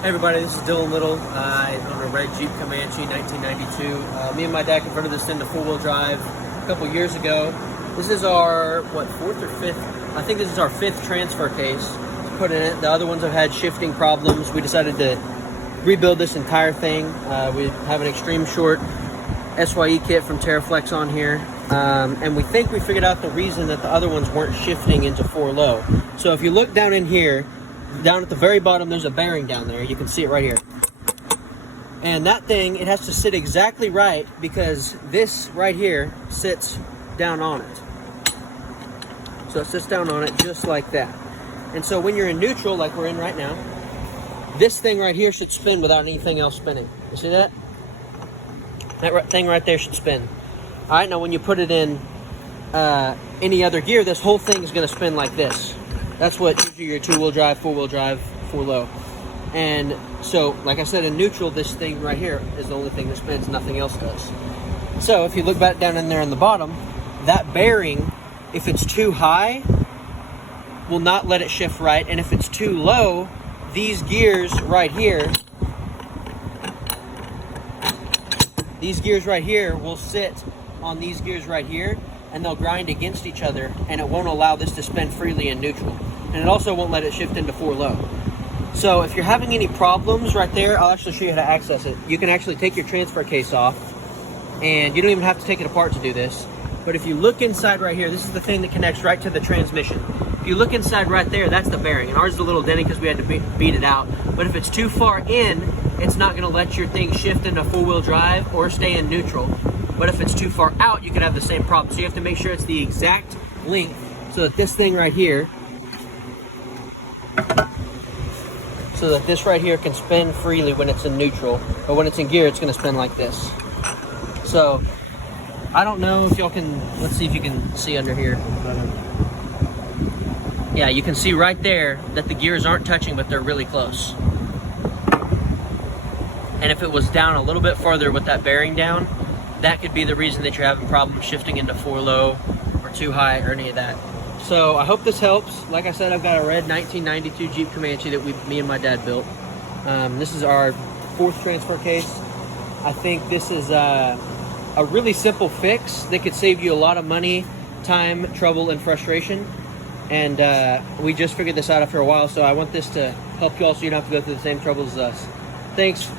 Hey everybody, this is Dylan Little. I own a red Jeep Comanche 1992. Me and my dad converted this into four-wheel drive a couple years ago. This is our, fourth or fifth? I think this is our fifth transfer case to put in it. The other ones have had shifting problems. We decided to rebuild this entire thing. We have an extreme short SYE kit from Terraflex on here. And we think we figured out the reason that the other ones weren't shifting into 4-low. So if you look down in here, down at the very bottom, there's a bearing down there. You can see it right here. And that thing, it has to sit exactly right because this right here sits down on it. So it sits down on it just like that. And so when you're in neutral, like we're in right now, this thing right here should spin without anything else spinning. You see that? That thing right there should spin. All right, now when you put it in any other gear, this whole thing is going to spin like this. That's what gives you your two-wheel drive, four-wheel drive, 4-low. And so, like I said, in neutral, this thing right here is the only thing that spins. Nothing else does. So if you look back down in there on the bottom, that bearing, if it's too high, will not let it shift right. And if it's too low, these gears right here, will sit on these gears right here, and they'll grind against each other, and it won't allow this to spin freely in neutral. And it also won't let it shift into 4-low. So if you're having any problems right there, I'll actually show you how to access it. You can actually take your transfer case off, and you don't even have to take it apart to do this. But if you look inside right here, this is the thing that connects right to the transmission. If you look inside right there, that's the bearing. And ours is a little dented because we had to beat it out. But if it's too far in, it's not gonna let your thing shift into 4-wheel drive or stay in neutral. But if it's too far out, you could have the same problem. So you have to make sure it's the exact length so that this thing right here, can spin freely when it's in neutral. But when it's in gear, it's gonna spin like this. So, I don't know if y'all can, let's see if you can see under here. Yeah, you can see right there that the gears aren't touching, but they're really close. And if it was down a little bit farther with that bearing down, that could be the reason that you're having problems shifting into 4-low or too high or any of that. So I hope this helps. Like I said, I've got a red 1992 Jeep Comanche that me and my dad built. This is our fourth transfer case. I think this is a really simple fix that could save you a lot of money, time, trouble, and frustration. And we just figured this out after a while, so I want this to help you all so you don't have to go through the same troubles as us. Thanks.